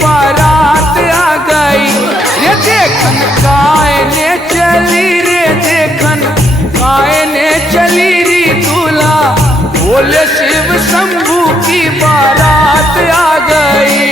बारात आ गई। रे देखन काय ने चली, रे देखन काय ने चली री दूल्हा बोले शिव शंभू की बारात आ गई।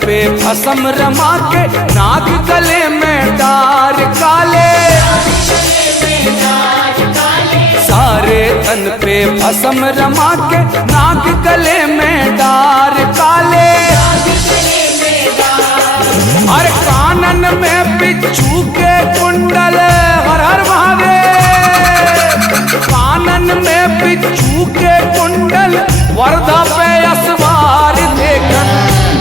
पे भस्म रमा के नाग गले में डार काले, सारे तन पे भस्म रमा के नाग गले में डार काले। और कानन में बिच्छू के कुंडल, हर हर महादेव। कानन में बिच्छू के कुंडल वर्धा पे असवार देखन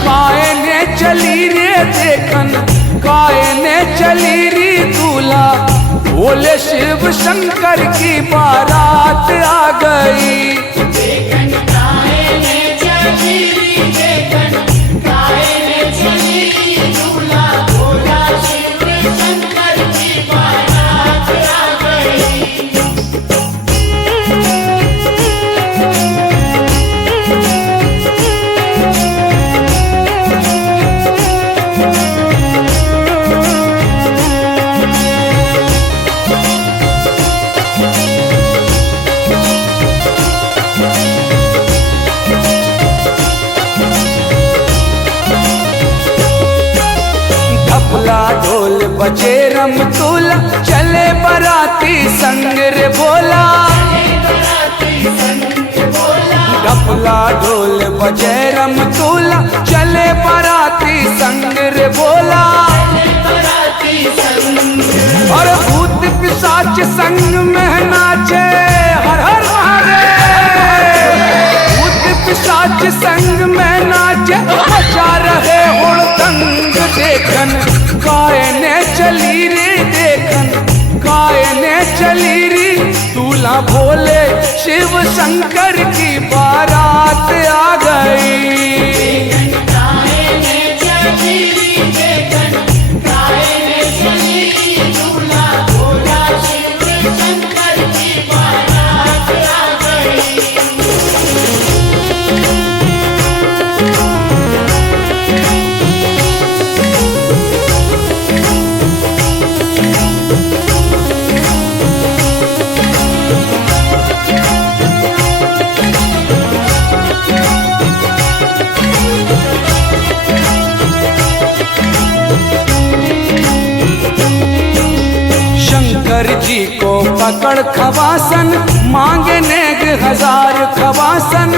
काय ने चली, रे देखन काय ने चली री दूल्हा बोले शिव शंकर की बारात आ गई। देखन काय ने चली री, देखन काय ने चली री दूल्हा बोला शिव शंकर की बारात आ गई। ढोल बजे रमतुला चले बराती संग रे भोला। डपला ढोल बजे रमतुला चले बराती संग रे भोला। और भूत पिशाच संग में नाचे, हर हर महादेव। भूत पिशाच संग में नाचे बचा रहे हुड़दंग देखन काय ने चली रे देखन काय ने चली री दूल्हा भोले शिव शंकर की बारात आ गई। शंकर जी को पकड़ खवासन मांगे नेग 1000 खवासन।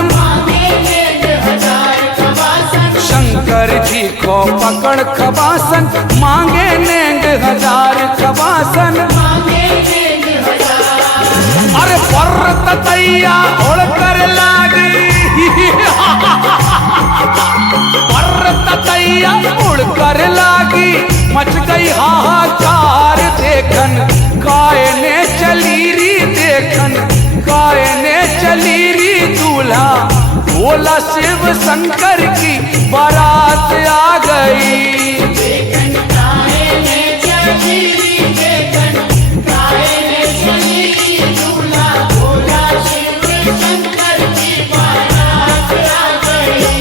शंकर जी को पकड़ खवासन मांगे नेग 1000 खवासन। अरे पर्वत तैया उड़ कर लागी, पर्वत तैया उड़ कर लागी मच गई हाहाकार देखन काय ने चली री देखन काय ने चली री दूल्हा बोला शिव शंकर की बारात आ गई। देखन काय ने चली री, देखन काय ने चली री दूल्हा बोला शिव शंकर की बारात आ गई।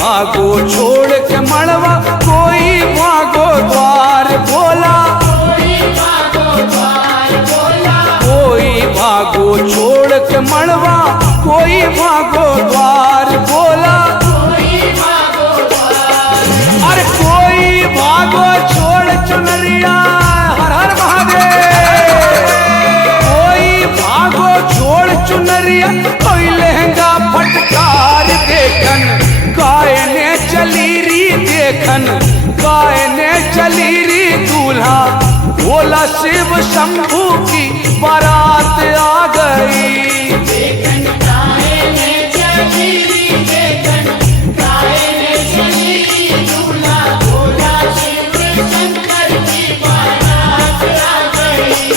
भागो छोड़ के मड़वा कोई भागो द्वार बोला। कोई भागो छोड़ के मड़वा कोई भागो द्वार बोला। कोई लहंगा फटकार देखन गायने चली री देखन गायने चली री दूल्हा भोला शिव शंभू की बारात आ गई। देखन गायने चली री देखन गायने चली री दूल्हा भोला शिव शंकर की बारात आ गई।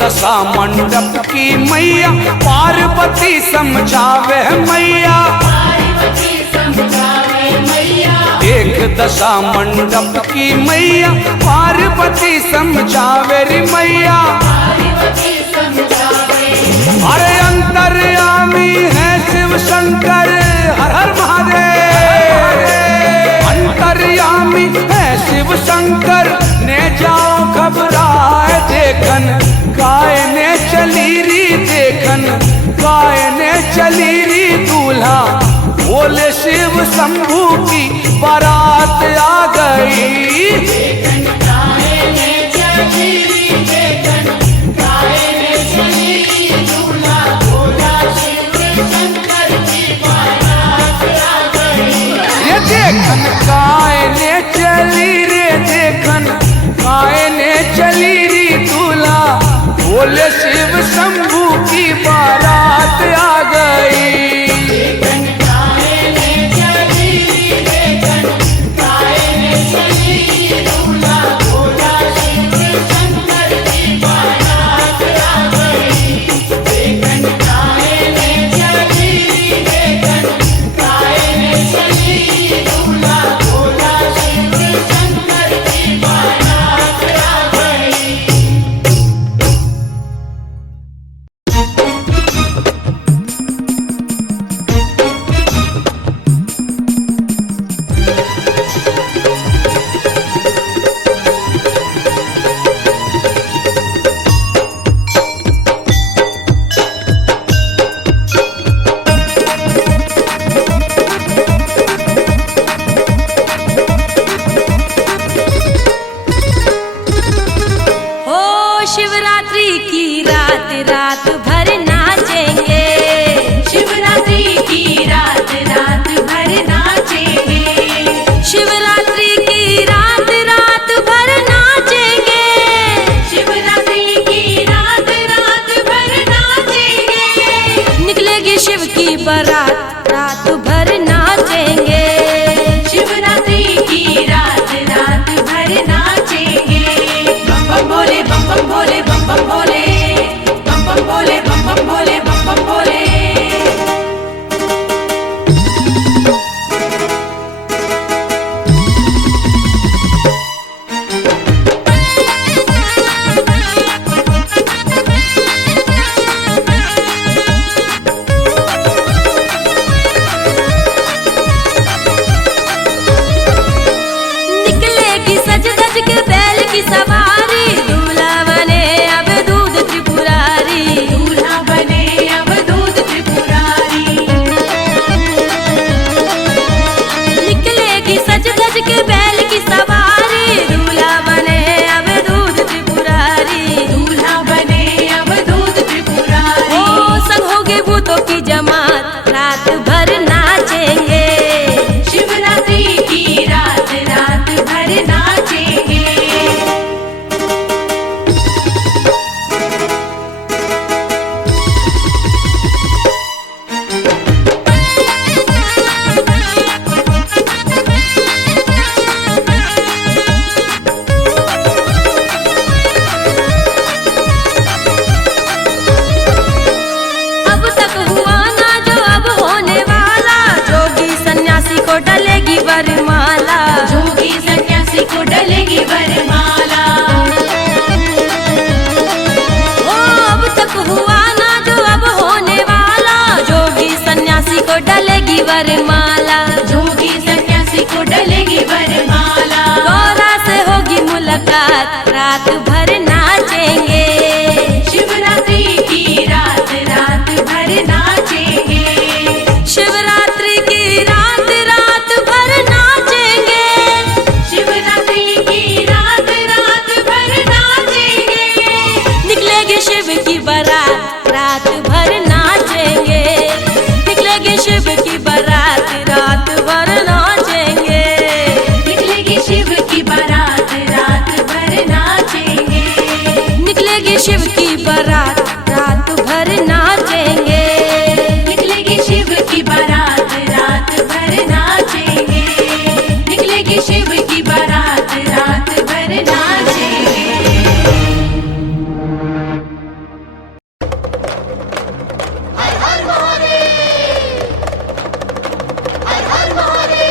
दशा मंडप की मैया पार्वती समझावे मैया पार्वती समझावे मैया देख दशा मंडप की मैया पार्वती समझावे रे मैया। पार्वती समझावे अरे अंतर्यामी है शिव शंकर हर हर महादेव अंतर्यामी है शिव शंकर ने जाओ घबराए देखन गायने चली री देखन गायने चली री दूल्हा बोले शिव शंभू की बारात आ गई। देखन गायने चली री देखन गायने चली री दूल्हा भोला शिव शंकर की बारात आ गई। ये देखन गायने चली रे देखन गायने चली री दूल्हा बोले शिव शंभू की बारात आ गई। देखन गायने चली री देखन गायने चली री दूल्हा भोला शिव शंकर की बारात आ गई। देखन गायने चली री देखन गायने चली री दूल्हा भोला शिव शंकर की बारात आ गई। हो शिवरात्रि की रात रात भर नाचेंगे शिवरात्रि की रात रात भर नाचेंगे। शिवरात्रि की रात रात भर नाचेंगे शिवरात्रि की रात रात भर नाचेंगे। निकलेगी शिव की बारात रात भर नाचेंगे शिवरात्रि की रात रात भर नाचेंगे। बम बम भोले बम बम भोले बम बम भोले बम बम भोले बम बम भोले बम बम भोले। निकलेगी सज धज के बैल की सवारी दूल्हा बने अब दूध त्रिपुरारी दूल्हा बने अब दूध त्रिपुरारी। निकलेगी सज धज के बैल की सवारी दूल्हा बने अब दूध त्रिपुरारी दूल्हा बने अब दूध त्रिपुरारी। ओ संग होगी भूतों की जमात रात भर नाचेंगे शिवरात्रि की रात रात भर नाचेंगे। अब तक हुआ ना जो अब होने वाला जोगी सन्यासी को डलेगी वरमाला जोगी सन्यासी को डलेगी वरमाला। ओ अब तक हुआ ना जो अब होने वाला जोगी सन्यासी को डलेगी वरमाला जोगी सन्यासी को लेके शिव की बारात रात भर नाचेंगे। हर हर महादेव, हर हर महादेव।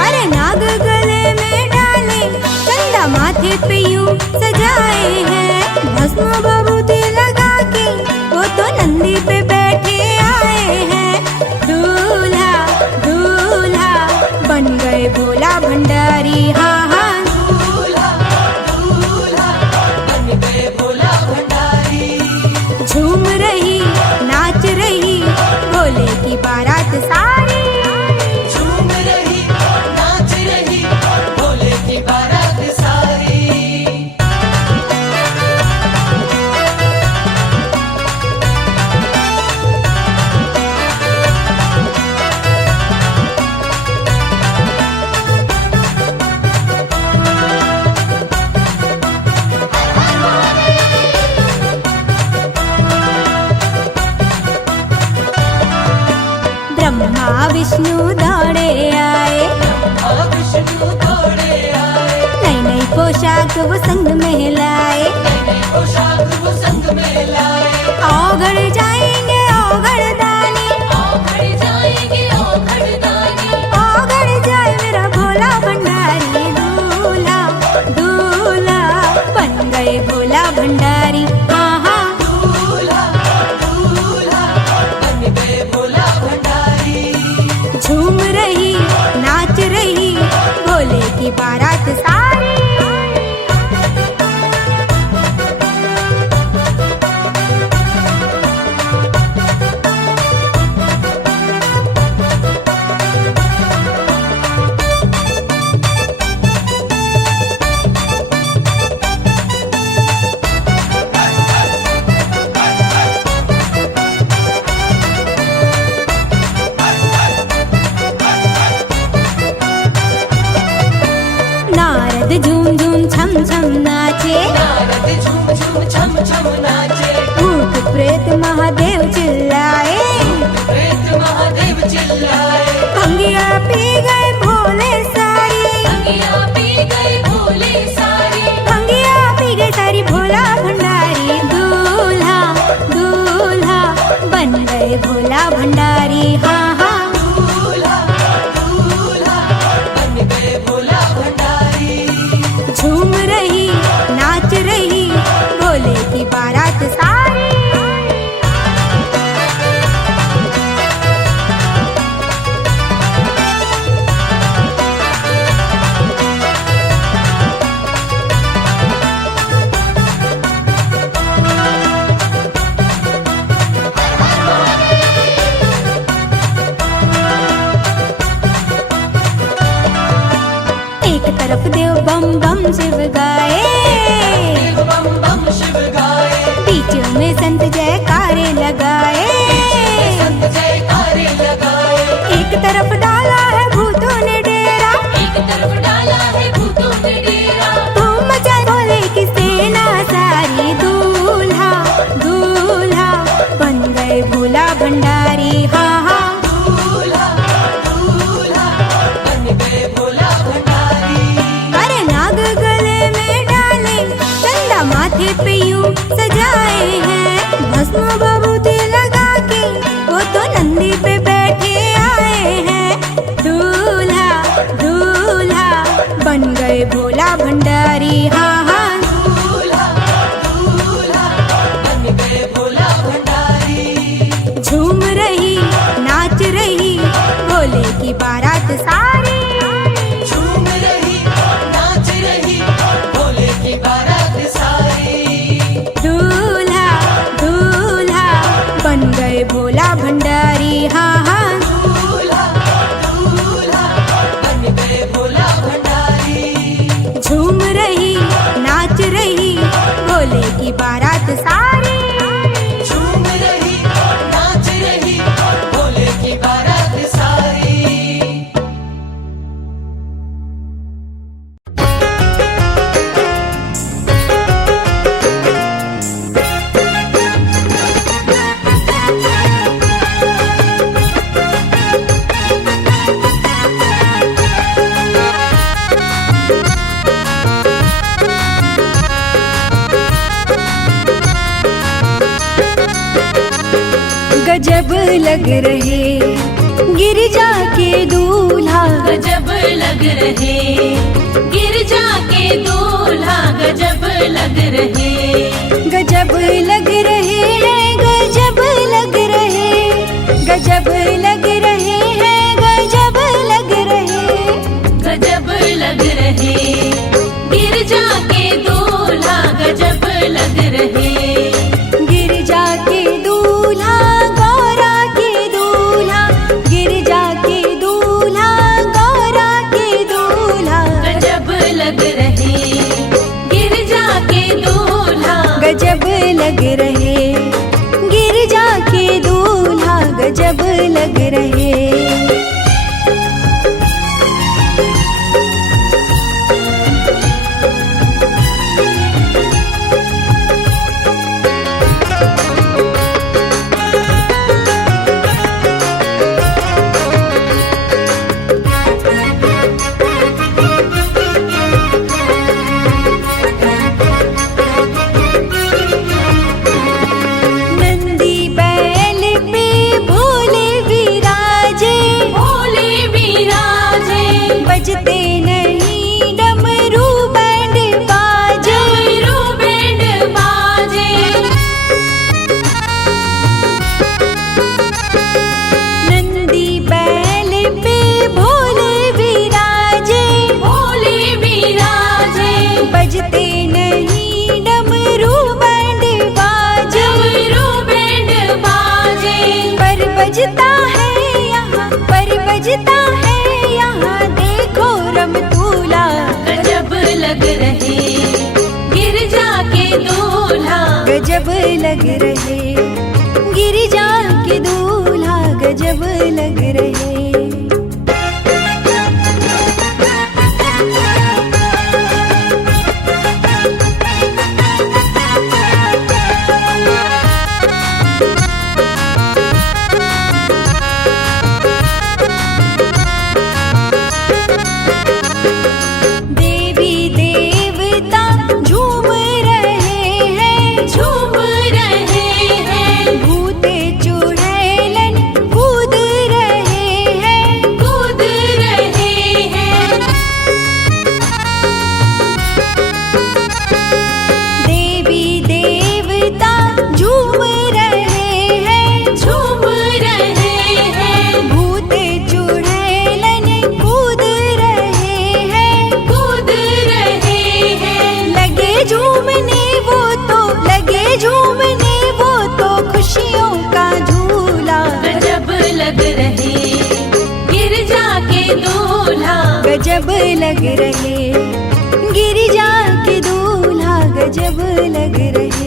अरे नाग गले में डाले चंदा माथे पे यूं सजाए हैं, भस्म बबूती लगा के वो तो नंदी पे बैठे आए हैं। दूल्हा दूल्हा बन गए भोला भंडारी, हाँ हाँ दूल्हा दूल्हा बन गए भोला भंडारी। झूम रही नाच रही भोले की बारात सारी। झूम रही नाच रही भोले की बारात सारी। ब्रह्मा विष्णु दौड़े आए, विष्णु दौड़े आए, नई नई पोशाक वो संग में लाए। नए पोशाक वो संग में लाए। औगड़ जाएंगे औगड़ दानी, औगड़ जाएंगे औगड़ दानी। औगड़ जाए मेरा भोला भंडारी। दूल्हा दूल्हा बन गए भोला भंडारी, हाँ हाँ दूल्हा दूल्हा बन गए भोला भंडारी। झूम रही नाच रही भोले की बारात सारी। नारद झूम झूम छम छम नाचे, नारद झूम झूम छम छम नाचे। भूत प्रेत महादेव चिल्लाए, प्रेत महादेव चिल्लाए। भंगिया पी गए भोले सारी। अंगिया पी गए भोले सारी। भंगिया पी गए सारी भोला भंडारी। दूल्हा दूल्हा बन गए भोला भंडारी, हाँ हाँ दूल्हा दूल्हा बन गए भोला भंडारी। झूम रही नाच रही भोले की बारात सारी। एक तरफ देव बम बम शिव गाए, देव बम बम शिव गाए। बीच में संत जयकारे लगाए। संत जयकारे लगाए। एक तरफ डाला है भूतों ने डेरा, एक तरफ डाला है भूतों ने डेरा। धूम मचाए भोले की सेना सारी। दूल्हा दूल्हा बन गए भोला भंडारी, हाँ हाँ दूल्हा दूल्हा बन गए भोला भंडारी। अरे नाग गले में डाले चंदा माथे पे यूं सजाए हैं, भस्म बबूती लगा के वो तो नंदी पे बैठे आए हैं। दूल्हा दूल्हा बन गए भोला भंडारी, हाँ हाँ दूल्हा दूल्हा बन गए भोला भंडारी। झूम रही नाच रही भोले की बारात सारी। झूम रही नाच रही भोले की बारात सारी। दूल्हा दूल्हा बन गए भोला भंडारी, हाँ हाँ दूल्हा दूल्हा बन गए लग रहे गिरजा के दूल्हा, गजब लग रहे गिरजा के दूल्हा, गजब लग रहे गजब लग रहे हैं, गजब लग रहे, गजब लग रहे हैं, गजब लग रहे, गजब लग रहे गिरजा के दूल्हा, गजब लग रहे गिरजा के दूल्हा, गौरा के दूल्हा, गिरजा के दूल्हा, गौरा के दूल्हा, गजब लग रहे गिरजा के दूल्हा, गजब लग रहे गिरजा के दूल्हा, गजब लग रहे। नंदी बैल पे भोले विराजे, भोले विराजे बजते नहीं डमरू बैंड बाजे, डमरू बैंड बाजे, नंदी बैल पे भोले विराजे, भोले विराजे बजते नहीं डमरू बैंड बाजे, डमरू बैंड बाजे, पर बजता है यहाँ, पर बजता है यहाँ, देखो रमतूला, गजब लग रहे गिरजा के दूल्हा, गजब लग रहे गिरजा के दूल्हा, गजब लग रहे। देवी देवता झूम रहे हैं, झूम रहे हैं भूते चुड़ैलन कूद रहे हैं, कूद रहे हैं, देवी देवता झूम रहे हैं, झूम रहे हैं भूते चुड़ैलन कूद रहे हैं, कूद रहे हैं, लगे झूमने वो तो, लगे झूमने वो तो, खुशियों का झूला, गजब लग रहे गिरजा के दूल्हा, गजब लग रहे गिरजा के दूल्हा, गजब लग रहे।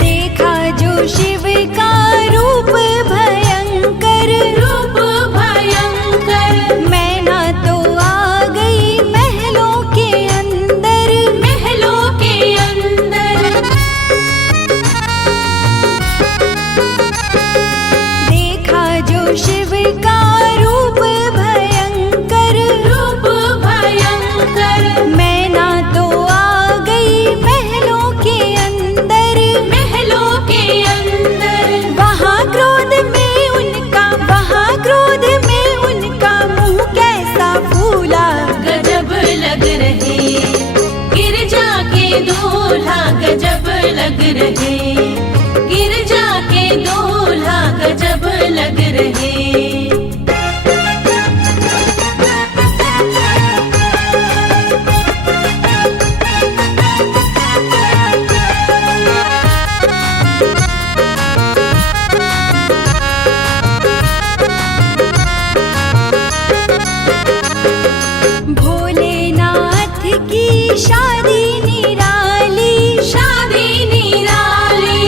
देखा जो शिव का रूप भयंकर, रूप भयंकर, मैना तो आ गई महलों के अंदर, महलों के अंदर, देखा जो शिव का रूप भयंकर, रूप भयंकर, मैना तो आ गई महलों के अंदर, महलों के अंदर, वहाँ क्रोध में उनका, वहाँ क्रोध में उनका मुंह कैसा फूला, गजब लग रहे गिरजा के दूल्हा, गजब लग रहे गिरजा के दूल्हा, गजब लग रहे। भोलेनाथ की शादी निराली, शादी निराली,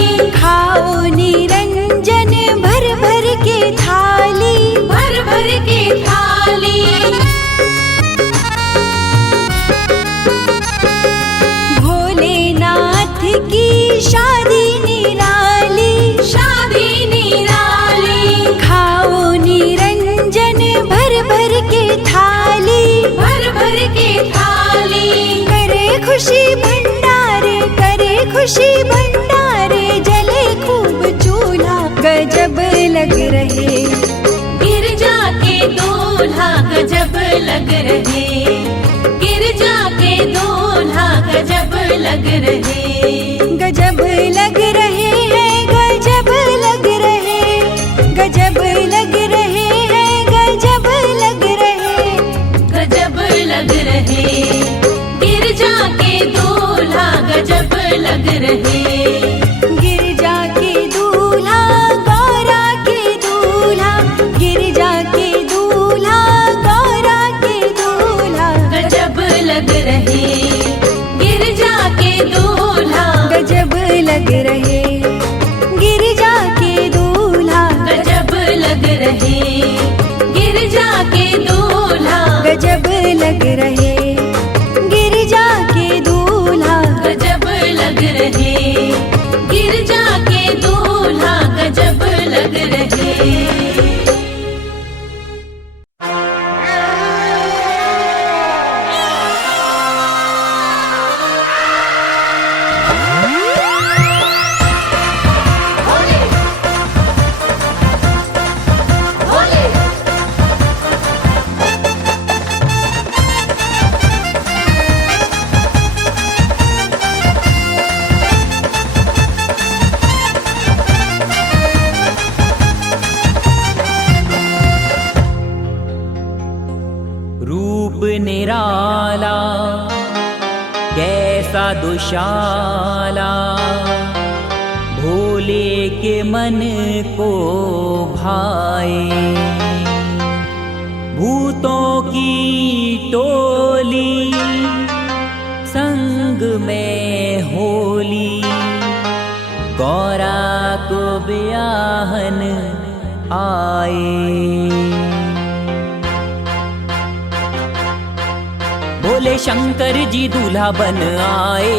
की शादी निराली, शादी निराली। खाओ निरंजन भर भर के थाली, भर भर के थाली। करे खुशी भंडारे, करे खुशी भंडारे, जले खूब चूल्हा गजब लग रहे। गिरजा के दूल्हा गजब लग रहे, गिरजा के दूल्हा गजब लग रहे। गजब लग रहे हैं, गजब लग रहे, गजब लग रहे हैं, गजब लग रहे, गजब लग रहे। गिरजा के दूल्हा गजब लग रहे। गिरजा के दूल्हा गौरा के दूल्हा, गिरजा के दूल्हा गौरा के दूल्हा गजब लग रहे। गिरजा के दूल्हा गजब लग रहे, गिरजा के दूल्हा गजब लग रहे। गिरजा के दूल्हा गजब लग रहे, गिरजा के दूल्हा गजब लग रहे। गिरजा के दूल्हा गजब लग रहे। रूप निराला कैसा दुशाला, भोले के मन को भाए। भूतों की टोली संग में होली, गौरा को ब्याहन आए। बोले शंकर जी दूल्हा बन आए,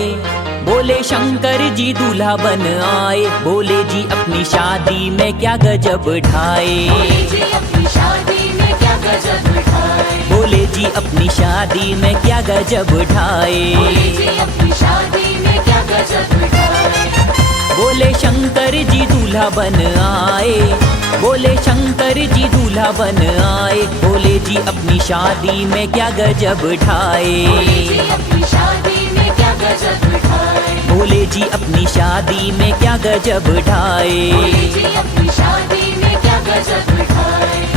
बोले शंकर जी दूल्हा बन आए। बोले जी अपनी शादी में क्या गजब ढाए, बोले जी अपनी शादी में क्या गजब ढाए। बोले जी अपनी शादी में क्या गजब ढाए, बोले जी अपनी शादी में क्या गजब ढाए। बोले शंकर जी दूल्हा बन आए, बोले शंकर जी दूल्हा बन आए। बोले जी अपनी शादी में क्या गजब ढाए, बोले जी अपनी शादी में क्या गजब ढाए। बोले जी अपनी शादी में क्या गजब ढाए, बोले जी अपनी शादी में क्या गजब ढाए।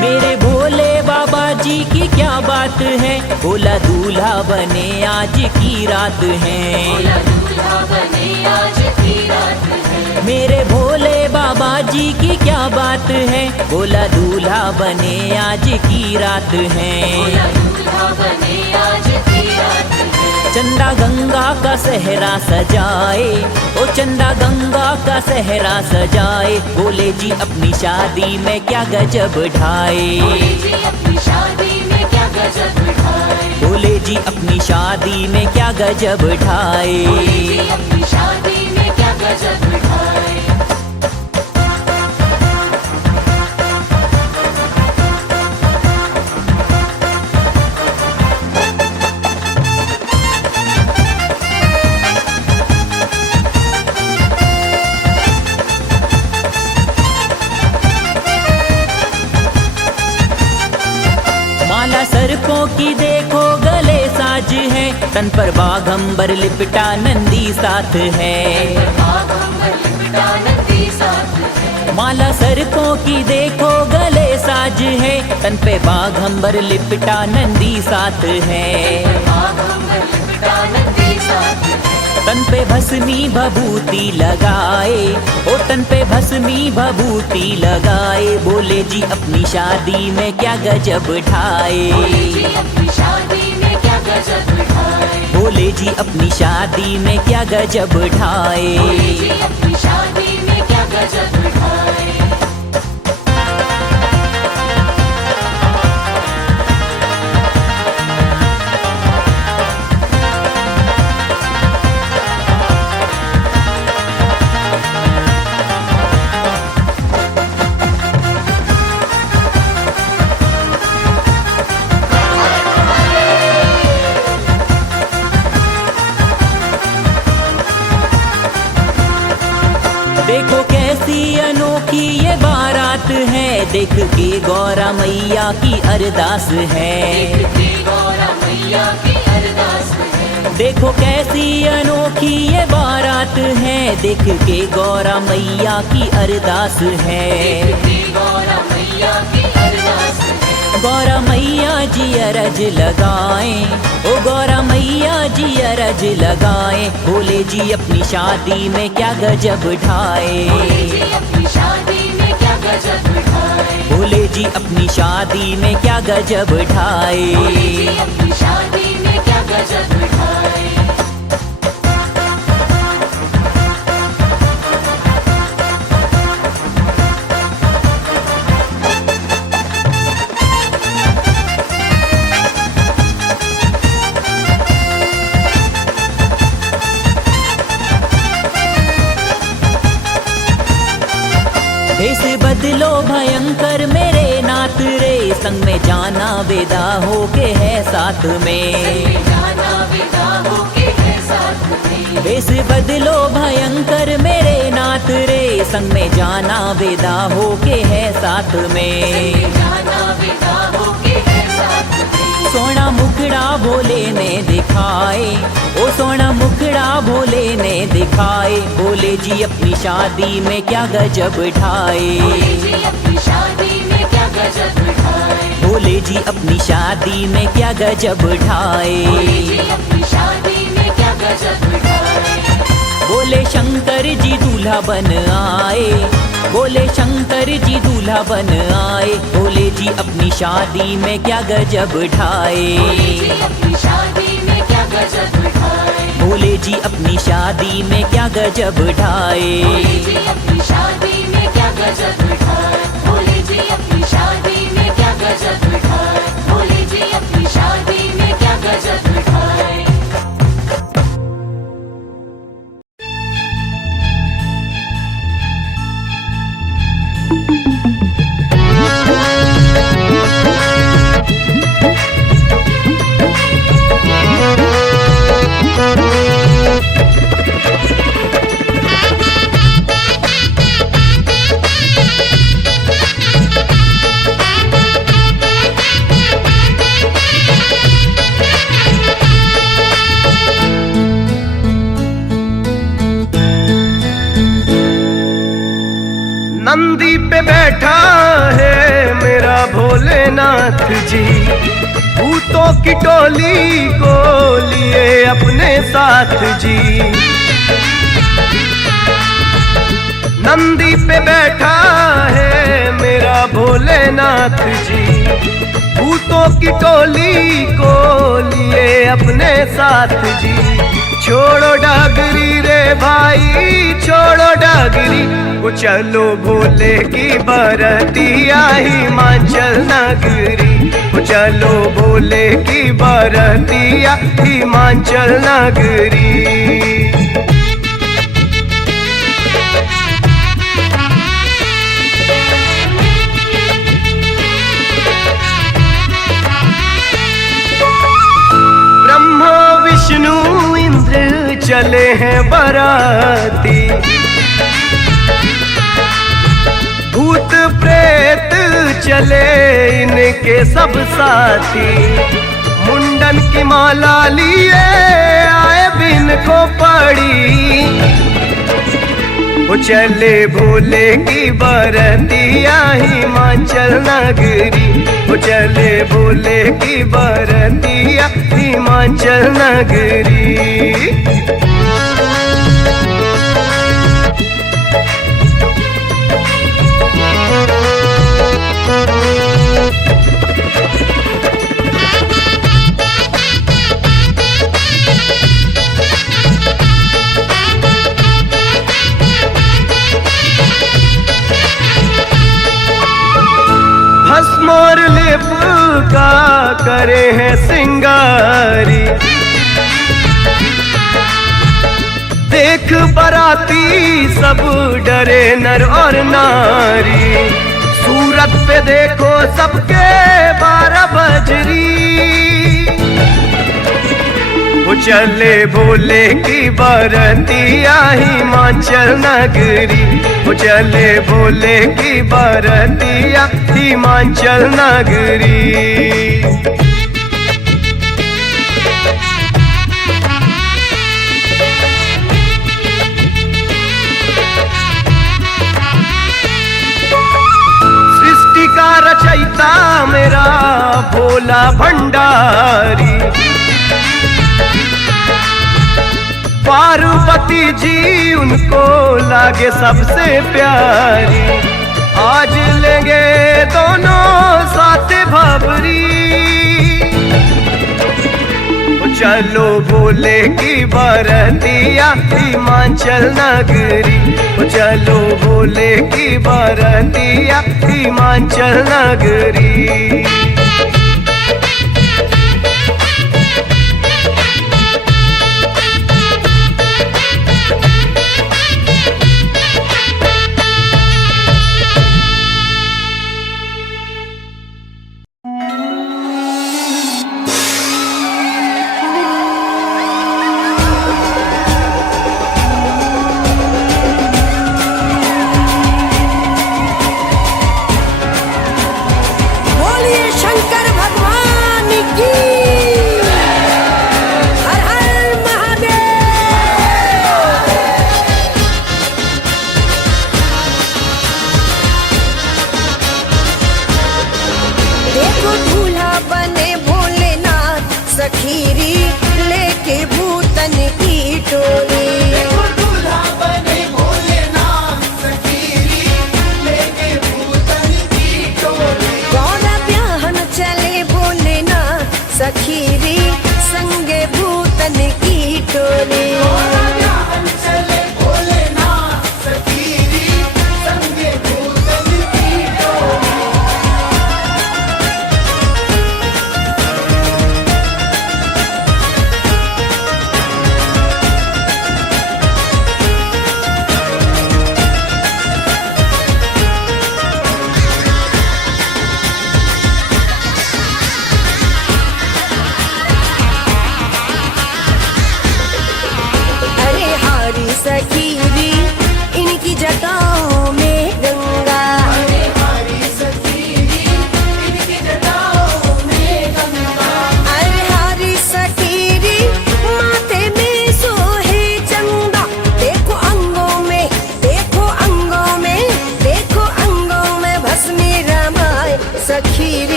मेरे भोले बाबा जी की क्या बात है, बोला दूल्हा बने आज की रात है, बोला दूल्हा बने आज की रात है। मेरे भोले बाबा जी की क्या बात है, बोला दूल्हा बने आज की रात है, बोला दूल्हा बने आज की रात है। चंदा गंगा का सहरा सजाए, ओ चंदा गंगा का सहरा सजाए। बोले जी अपनी शादी में क्या गजब ढाए, बोले जी अपनी शादी में क्या गजब ढाए। बोले जी अपनी शादी में क्या गजब ढाए, बोले जी अपनी शादी में क्या गजब ढाए। माला सर्पों की देखो गले साज है, तन पर बाघंबर लिपटा नंदी साथ है। माला सर्पों की देखो गले साज है, तन पे बाघंबर लिपटा नंदी साथ है। तन पे भस्मी भभूति लगाए, ओ तन पे भस्मी भभूति लगाए, बोले जी अपनी शादी में क्या गजब ढाए। बोले जी अपनी शादी में क्या गजब ढाए। देखो कैसी अनोखी ये बारात है, देख के गौरा मैया की अरदास है। देखो कैसी अनोखी ये बारात है, देख के गौरा मैया की अरदास है। गौरा मैया जी अरज लगाएं, ओ गौरा मैया जी अरज लगाएं, बोले जी अपनी शादी में क्या गजब ढाए। बोले जी अपनी शादी में क्या गजब ढाए। भेष बदलो भयंकर मेरे नाथ रे, संग में जाना विदा हो के है साथ में। भेष बदलो भयंकर मेरे नाथ रे, संग में जाना विदा हो के है साथ में। सोना मुखड़ा भोले ने दिखाए, ओ सोना मुखड़ा भोले ने दिखाए, बोले जी अपनी शादी में क्या गजब ढाए। बोले जी अपनी शादी में क्या गजब ढाए। बोले शंकर जी दूल्हा बन आए, बोले शंकर जी दूल्हा बन आए, बोले जी अपनी शादी में क्या गजब ढाए। बोले जी अपनी शादी में क्या गजब ढाए। नंदी पे बैठा है मेरा भोलेनाथ जी, भूतों की टोली को लिए अपने साथ जी। नंदी पे बैठा है मेरा भोलेनाथ जी, भूतों की टोली को लिए अपने साथ जी। छोड़ो डागरी रे भाई छोड़ो डागरी, वो चलो भोले की बरतिया हिमाचल नगरी। वो चलो भोले की बरतिया हिमाचल नगरी। ब्रह्मा विष्णु इंद्र चले हैं बराती, भूत प्रेत चले इनके सब साथी। मुंडन की माला लिए आए बिन को पड़ी, वो चले भोले की बरतिया हिमाचल नगरी। वो चले भोले की बरतिया हिमाचल नगरी। मोर लिप का करे हैं सिंगारी। देख बराती सब डरे नर और नारी, सूरत पे देखो सबके 12 बजरी। वो चले भोले की बरतिया हिमाचल नगरी, वो चले भोले की बरतिया हिमाचल नगरी। सृष्टि का रचयिता मेरा भोला भंडारी, पार्वती जी उनको लागे सबसे प्यारी। आज लेंगे दोनों साथ भबरी, चलो भोले की बरतिया हिमाचल नगरी, चलो भोले की बरतिया हिमाचल नगरी।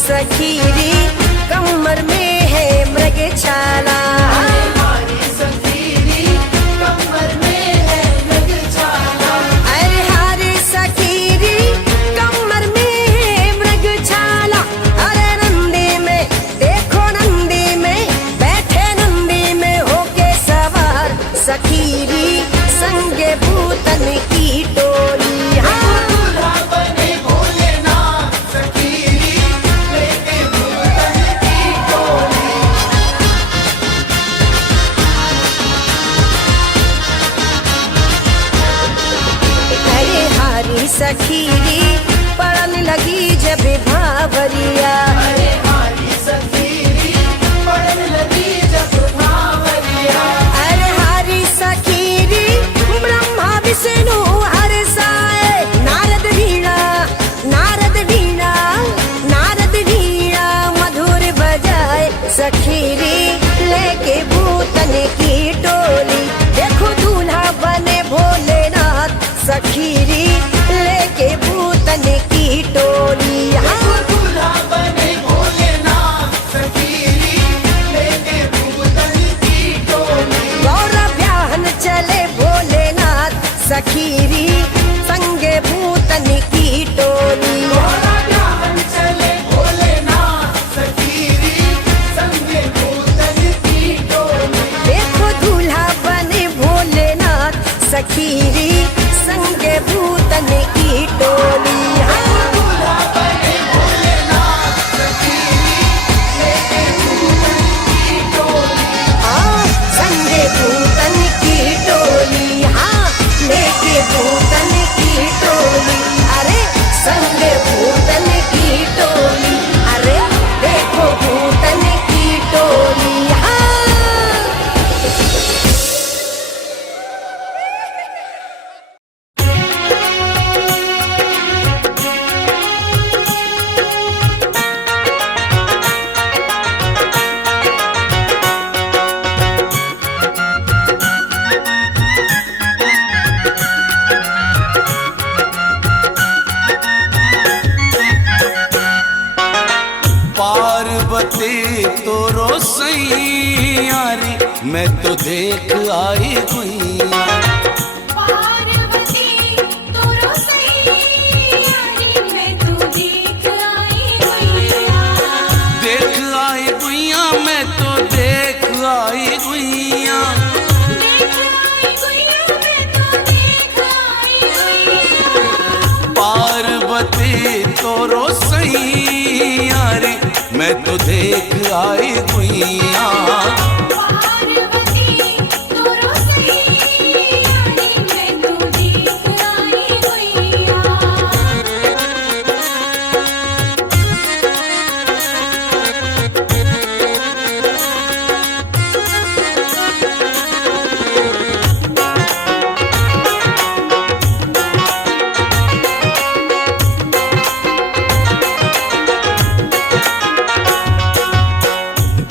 सखीरी कमर में है मृग छाला। अरे हारे सखीरी कमर में है मृग छाला। अरे नंदी में देखो नंदी में बैठे नंदी में होके सवार सखीरी संगे भूतन की टोली। हाँ सखीरी पड़न लगी जब भावरिया। अरे हारी सखीरी पड़न लगी जब भावरिया। अरे हारी सखीरी ब्रह्मा विष्णु हर साए नारद वीणा नारद वीणा नारद वीणा मधुर बजाए सखीरी लेके भूतन की टोली। देखो दूल्हा बने भोलेनाथ सखीरी लेके भूतन की टोली। देखो दूल्हा बने भोलेनाथ सखीरी लेके भूतन की टोली। गौरव ब्याहन चले भोलेनाथ सखीरी संगे भूतन की टोली। गौरा ब्याहन चले भोलेनाथ सखीरी संगे भूतन की टोली। देखो दूल्हा बने भोलेनाथ सखीरी संगे भूतन की टोली। दूल्हा बने भोलेनाथ सखीरी लेके भूतन की टोली। संगे भूतन की टोली। हाँ लेके भूतन की टोली। अरे संगे भूतन की टोली। अरे देखो भूतन की टोली। हाँ पार्वती तोरो सैयारी मैं तो देख आई गुइया। पार्वती तोरो सैयारी मैं तो देख आई गुइया। देख आई गुइया मैं तो देख आई गुइया। देख आई गुइया मैं तो देख आई गुइया। पार्वती तोरो सैयारी मैं तो देख आई गुइया। पार्वती तोरो सैयारी मैं तो देख आई गुइया।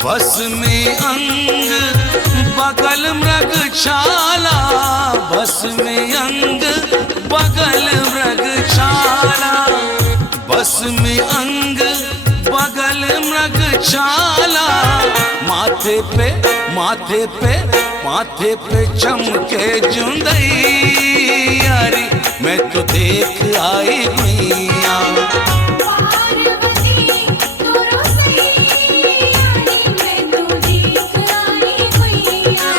बस में अंग बगल मृगशाला। बस में अंग बगल मृगशाला। बस में अंग बगल मृगशाला। माथे पे माथे पे माथे पे चमके जुंदैयारी मैं तो देख आई गुइया। पार्वती तोरो सैयारी मैं तो देख आई गुइया।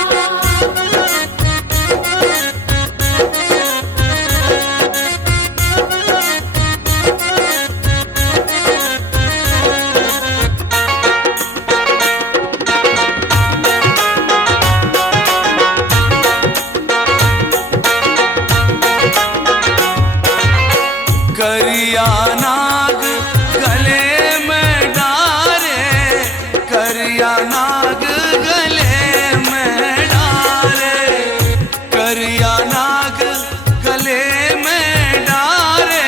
करिया नाग गले में डारे। करिया नाग गले में डारे। करिया नाग गले में डारे।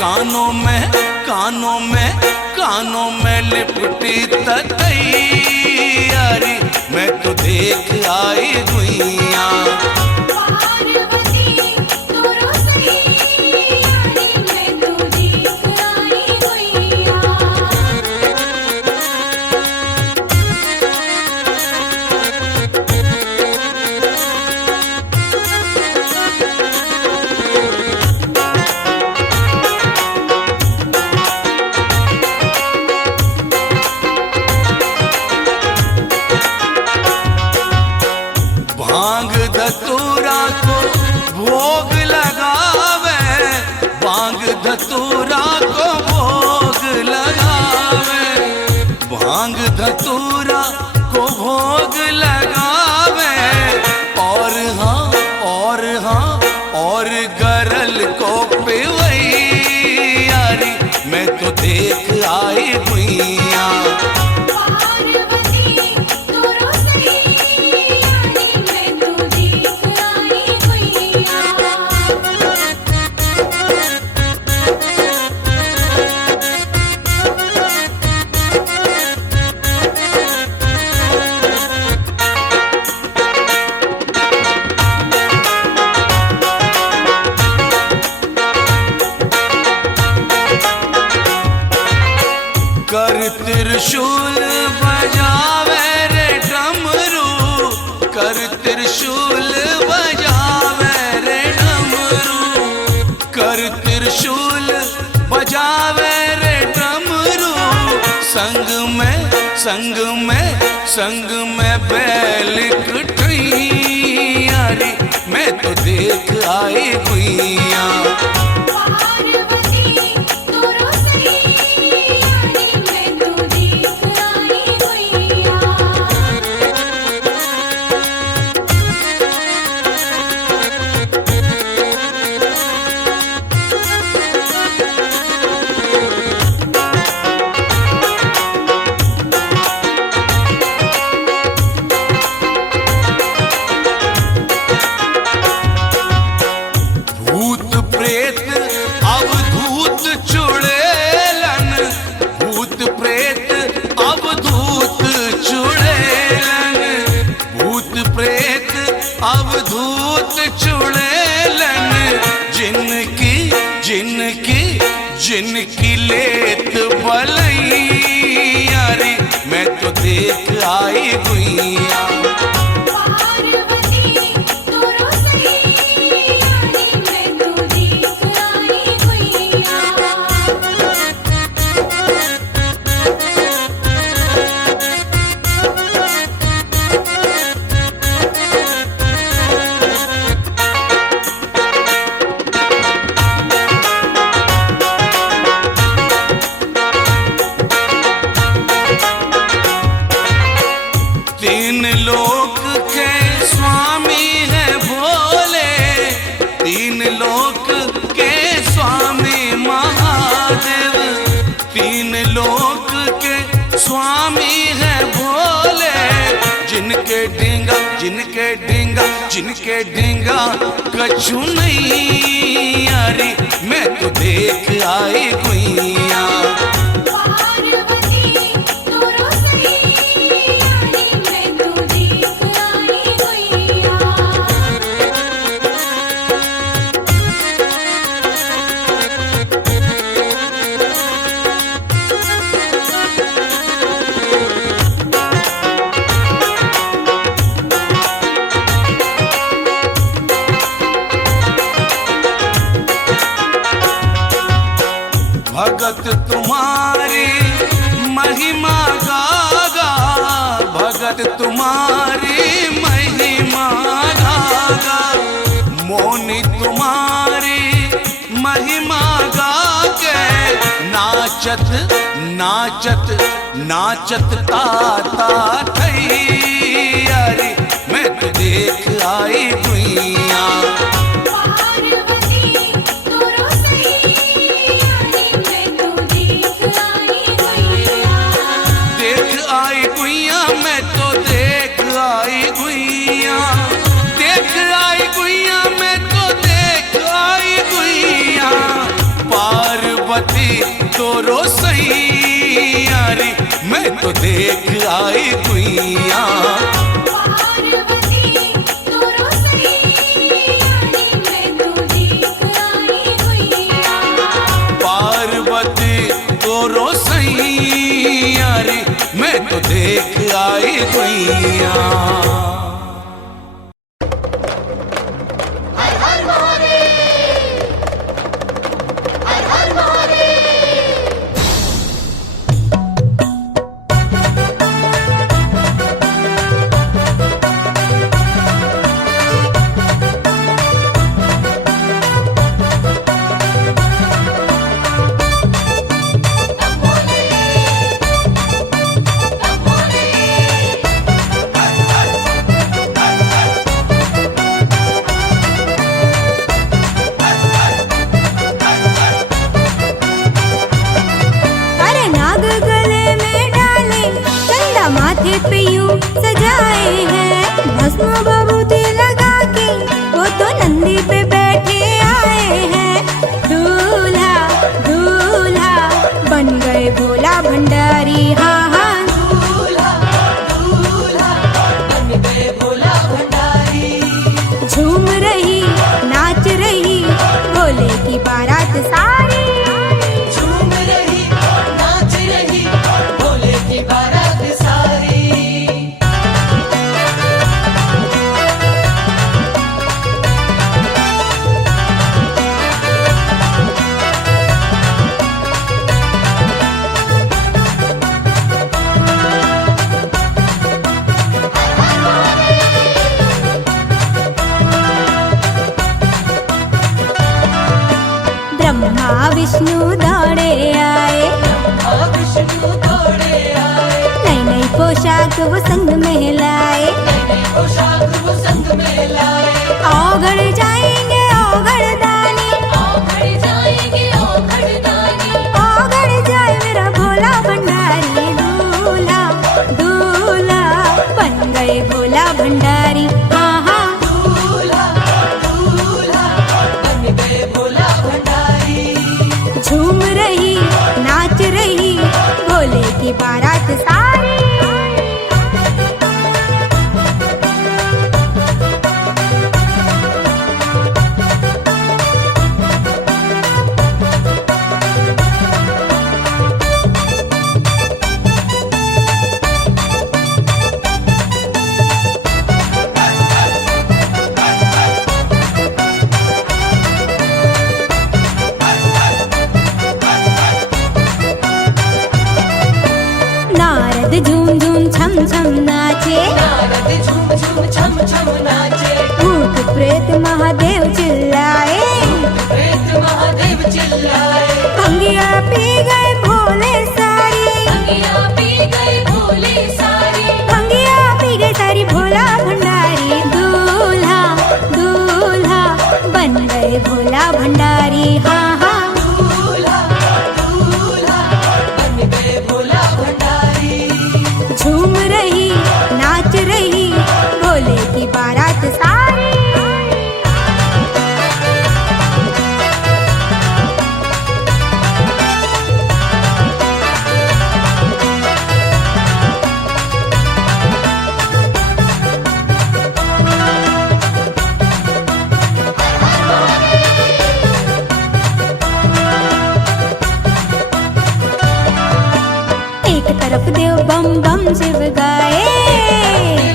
कानों में कानों में कानों में लिपटी तैयारी मैं तो देख आई गुइया। पार्वती तोरो सैयारी मैं तो देख आई गुइया। भांग धतूरा को भोग लगावे। भांग धतूरा को भोग लगावे। भांग धतूरा को भोग लगावे। और हाँ और करल को पिवैयारी मैं तो देख आई गुइया। पार्वती तोरो सैयारी मैं तो देख आई गुइया। कर त्रिशूल बजावे रे डमरू, कर त्रिशूल बजावे रे डमरू, कर त्रिशूल बजावे रे डमरू। संग में बैल कटैयारी मैं तो देख आई गुइया। पार्वती तोरो सैयारी मैं तो देख आई गुइया। भूत प्रेत अवधूत चुड़ैलन, भूत प्रेत अवधूत चुड़ैलन, भूत प्रेत अवधूत चुड़ैलन। जिनकी लेत बलैयारी मैं तो देख आई गुइया। पार्वती तोरो सैयारी मैं तो देख आई गुइया। तीन लोक के स्वामी है भोले, तीन लोक के स्वामी महादेव, तीन लोक के स्वामी है भोले। जिनके डींगा कछु नहीं यारी मैं तो देख आई गुइया। पार्वती तोरो सैयारी मैं तो देख आई गुइया। भगत तुम्हारी महिमा गागा, भगत तुम्हारी महिमा गागा, मोनी तुम्हारी महिमा गा के नाचत ताता थैयारी मैं तो देख आई गुइया। पार्वती तोरो सैयारी मैं तो देख आई गुइया। देख आई गुइया मैं तो देख आई गुइया, देख आई गुइया मैं तो देख आई गुइया। पार्वती तोरो सैयारी मैं तो देख आई गुइया। पार्वती तोरो सैयारी मैं तो देख आई गुइया। पार्वती तोरो सैयारी मैं तो देख आई गुइया। हर हर महादेव, हर हर महादेव। पे यूं सजाए हैं। भस्म बबूती लगा के वो तो नंदी पे बैठे आए हैं। दूल्हा दूल्हा बन गए भोला भंडारी, हाँ हाँ। झूम रही नाच रही भोले की बारात सारी। झूम रही नाच रही भोले की बारात सारी। ब्रह्मा विष्णु दौड़े आए, विष्णु दौड़े आए, नई नई पोशाक वो संग में लाए। पोशाक वो संग में लाए। औघड़ जाएंगे औघड़ दानी, औघड़ जाएंगे औघड़ दानी, औघड़ जाए मेरा भोला भंडारी। दूल्हा दूल्हा बन गए भोला भंडारी, हाँ हाँ। दूल्हा दूल्हा बन गए भोला भंडारी। झूम रही नाच रही भोले की बारात सारी। नारद झूम झूम छम छम नाचे, नारद झूम झूम छम छम नाचे। भूत प्रेत महादेव चिल्लाए, प्रेत महादेव चिल्लाए। भंगिया पी गए भोले सारी, भंगिया पी गए भोले सारी। भंगिया पी गए सारी भोला भंडारी। दूल्हा दूल्हा बन गए भोला भंडारी, हाँ हाँ। दूल्हा दूल्हा बन गए भोला भंडारी। झूम रही नाच रही भोले की बारात सारी। एक तरफ देव बम बम शिव गाए,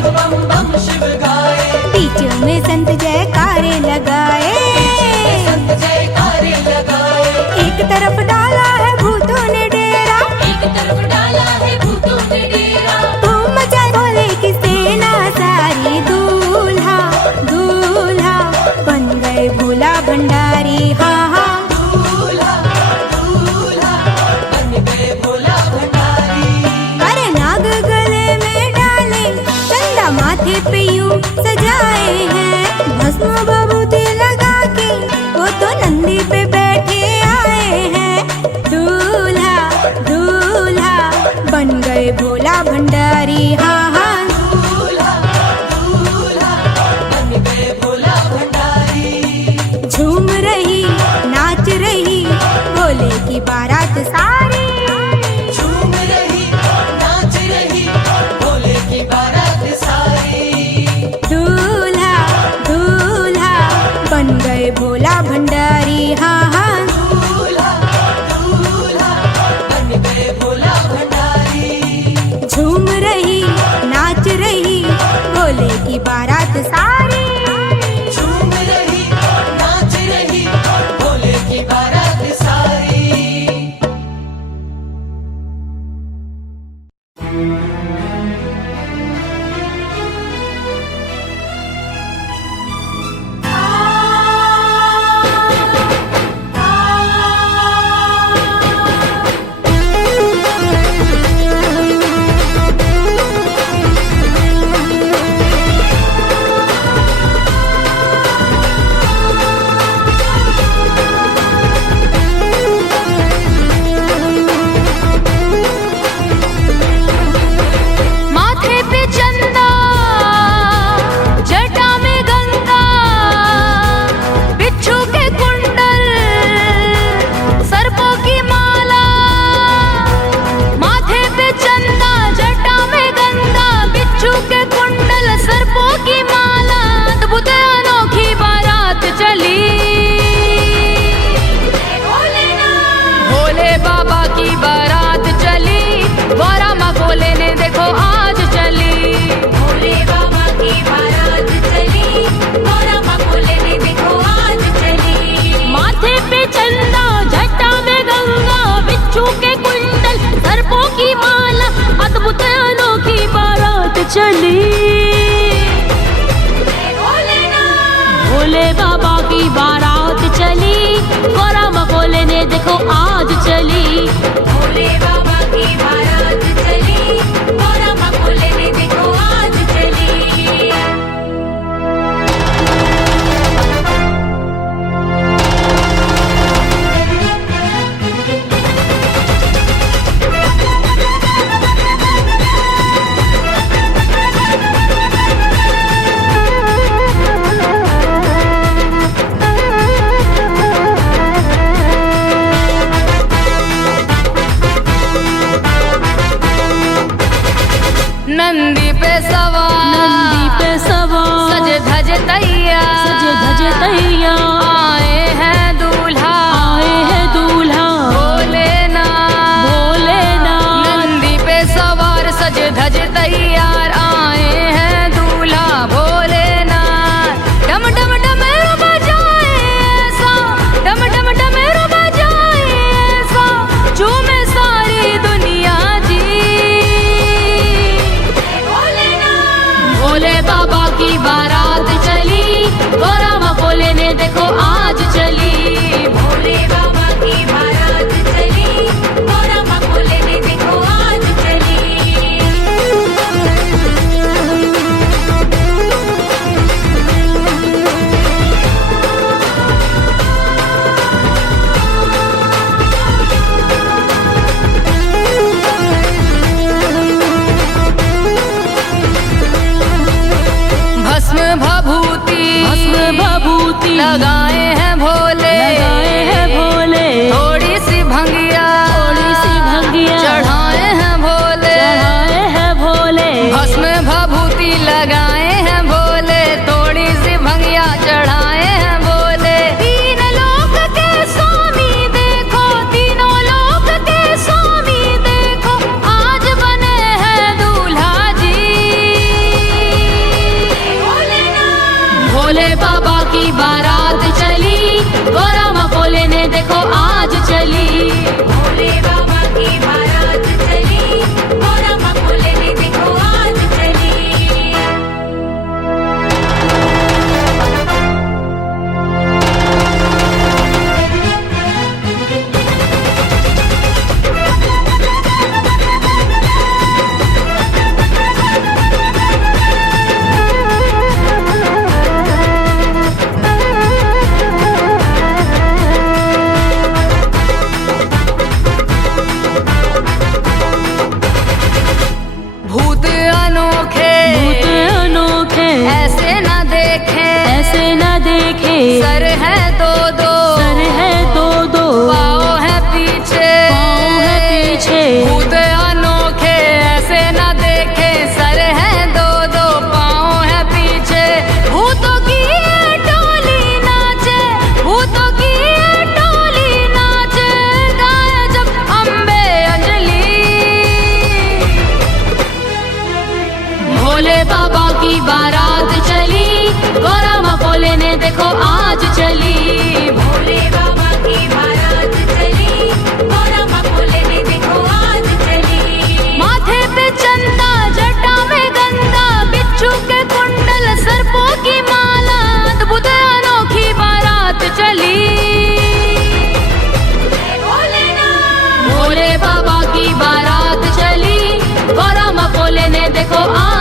बम बम शिव गाए। बीच में संत जयकारे लगाए। संत जयकारे लगाए। एक तरफ डाला है भूतों ने डेरा, एक तरफ डाला है भूतों ने डेरा। धूम मचाए भोले की सेना सारी। दूल्हा दूल्हा बन गए भोला भंडारी, हाँ हाँ। दूल्हा दूल्हा बन गए भोला भंडारी। अरे नाग गले में डाले चंदा माथे पे यूं सजाए हैं। भस्म बबूती लगा के वो तो नंदी पे बैठे आए हैं। दूल्हा दूल्हा बन गए भोला भंडारी, हाँ हाँ। दूल्हा दूल्हा बन गए भोला भंडारी। झूम रही नाच रही भोले की बारात सारी। झूम रही नाच रही भोले की बारात सारी। दूल्हा दूल्हा बन गए भोला भंडारी, हाँ हाँ। भोले बाबा की बारात चली, गौरा मकोले ने देखो आज चली। नंदी पे सवार सज धज तैयार आए हैं दूल्हा भोलेनाथ नंदी पे सवार सज धज तैयार आए हैं दूल्हा भोलेनाथ। डम डम डमरू बजाए ऐसा, डम डम डमरू बजाए ऐसा, झूमे सारी दुनिया जी। भोले बाबा की बारात चली, गौरा मकोले ने देखो आज चली। भोले बाबा की बारात चली, गौरा मकोले ने देखो आज चली। भस्म भभूति लगाए हैं भोले, थोड़ी सी भंगिया चढ़ाए हैं भोले। भस्म भभूति लगाए हैं भोले, थोड़ी सी भंगिया चढ़ाए हैं भोले। तीन लोक के स्वामी देखो, तीनों लोक के स्वामी देखो, आज बने हैं दूल्हा जी। भोले बाबा की बारात चली, गौरा मकोले ने देखो आज चली। भोले बाबा की बारात चली, गौरा मकोले ने देखो आज चली। भूत अनोखे ऐसे न देखे, सर है दो दो पाँव है पीछे। भूत अनोखे ऐसे न देखे, सर है दो दो पाँव है पीछे। भूतों की ये टोली नाचे, गाए जब अम्बे अंजलि। भोले बाबा की बारात चली, गौरा मकोले ने देखो आज चली। भोले बाबा की बारात चली, गौरा मकोले ने देखो आज चली। माथे पे चंदा, जटा में गंगा, बिच्छू के कुंडल, सर्पों की माला, अद्भुत अनोखी बारात चली। भोले बाबा की बारात चली, गौरा मकोले ने देखो आज